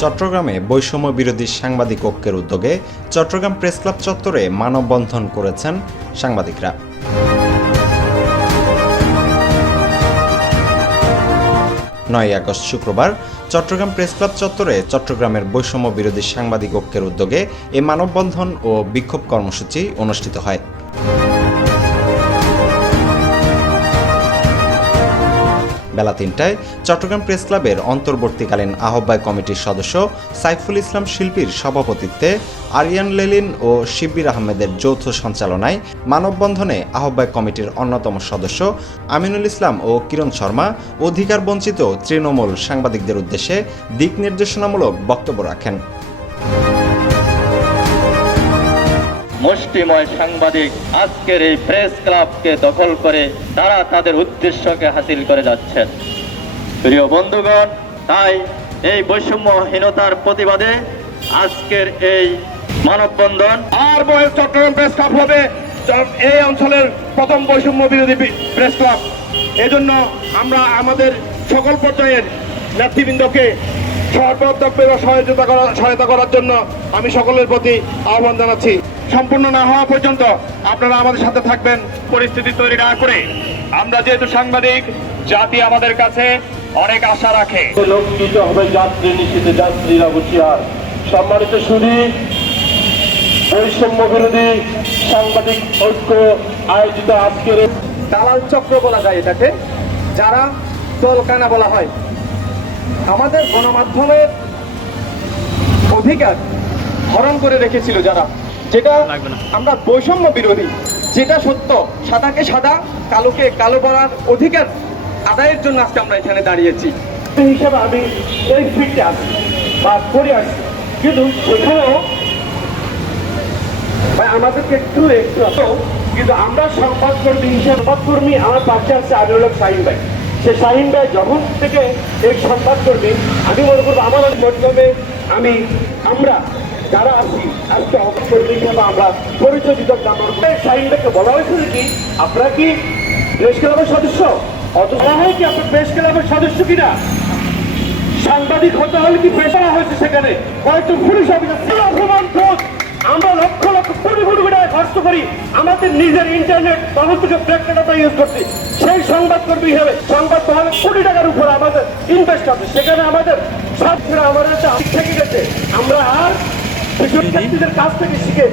চট্টগ্রামে বৈষম্য বিরোধী সাংবাদিক ঐক্যের উদ্যোগে চট্টগ্রাম প্রেস ক্লাব চত্বরে মানববন্ধন করেছেন সাংবাদিকরা। 9 আগস্ট শুক্রবার চট্টগ্রাম প্রেস ক্লাব চত্বরে চট্টগ্রামের বৈষম্য বিরোধী সাংবাদিক ঐক্যের উদ্যোগে এই মানববন্ধন ও বিক্ষোভ কর্মসূচি অনুষ্ঠিত হয়। বেলা 3টায় চট্টগ্রাম প্রেস ক্লাবের অন্তর্বর্তীকালীন আহ্বায়ক কমিটির সদস্য সাইফুল ইসলাম শিল্পীর সভাপতিত্বে আরিয়ান লেলিন ও শিব্বির আহমেদের যৌথ সঞ্চালনায় মানববন্ধনে আহ্বায়ক কমিটির অন্যতম সদস্য আমিনুল ইসলাম ও কিরণ শর্মা অধিকার বঞ্চিত তৃণমূল সাংবাদিকদের উদ্দেশ্যে দিক নির্দেশনামূলক বক্তব্য রাখেন। মুষ্টিময় সাংবাদিক আজকের এই প্রেস ক্লাবকে দখল করে তারা তাদের উদ্দেশ্যকে হাসিল করে যাচ্ছেন। প্রিয় বন্ধুগণ, তাই এই বৈষম্যহীনতার প্রতিবাদে আজকের এই মানববন্ধন আর চট্টগ্রাম প্রেস ক্লাব হবে এই অঞ্চলের প্রথম বৈষম্য বিরোধী প্রেস ক্লাব। এজন্য আমরা আমাদের সকল পর্যায়ের নেতৃবৃন্দকে সর্বোত্তভাবে সহায়তা করার জন্য আমি সকলের প্রতি আহ্বান জানাচ্ছি। সম্পূর্ণ না হওয়া পর্যন্ত আপনারা আমাদের সাথে থাকবেন। পরিস্থিতি তৈরি না করে আমরা যেহেতু সাংবাদিক, জাতি আমাদের কাছে অনেক আশা রাখে। লক্ষিত হবে যাত্রী নিশ্চিত, যাত্রীরা হুঁশিয়ার। সম্মানিত শুধু বৈষম্য বিরোধী সাংবাদিক ঐক্য আয়োজিত আজকের দালাল চক্র বলা যায় এটাকে, যারা দলকানা বলা হয়। আমাদের গণমাধ্যমের অধিকার হরণ করে রেখেছিল যারা, যেটা আমরা বৈষম্য বিরোধী, যেটা সত্য, সাদাকে সাদা কালোকে কালো করার অধিকার আদায়ের জন্য আজকে আমরা এখানে দাঁড়িয়েছি। হিসাবে আমি এই ফিটে আসি বা করে আসছি, কিন্তু সেখানেও আমাদেরকে একটু কিন্তু আমরা সংবাদকর্মী হিসেবে সংবাদকর্মী আমার পাশে আছে আমিনুল হক শাহিন ভাই। সে শাহিন ভাই যখন থেকে এই সংবাদকর্মী, আমি মনে করবো আমাদের মাধ্যমে আমরা যারা আছি আজকে সংবাদকর্মী হিসেবে আমরা পরিচয় দিতে শাহিন ভাইকে বলা হয়েছিল কি আপনারা কি প্রেস ক্লাবের সদস্য? অত বলা হয় কি আপনার প্রেস ক্লাবের সদস্য কিনা? সাংবাদিক হতে হলে কি পেশা হয়েছে সেখানে কয়েকজন পুলিশ অফিসার। আমরা লক্ষ লক্ষ কোটি কোটি টাকা খরচ করি আমাদের নিজের ইন্টারনেট তখন থেকে প্রেক্ষাটা ইউজ করছি। সেই সংবাদকর্মী হিসেবে সংবাদ তাহলে কোটি টাকার উপর আমাদের ইনভেস্ট আছে, সেখানে আমাদের ছাত্ররা আমাদের থেকে গেছে। আমরা আর ব্যক্তিদের কাছ থেকে শিখে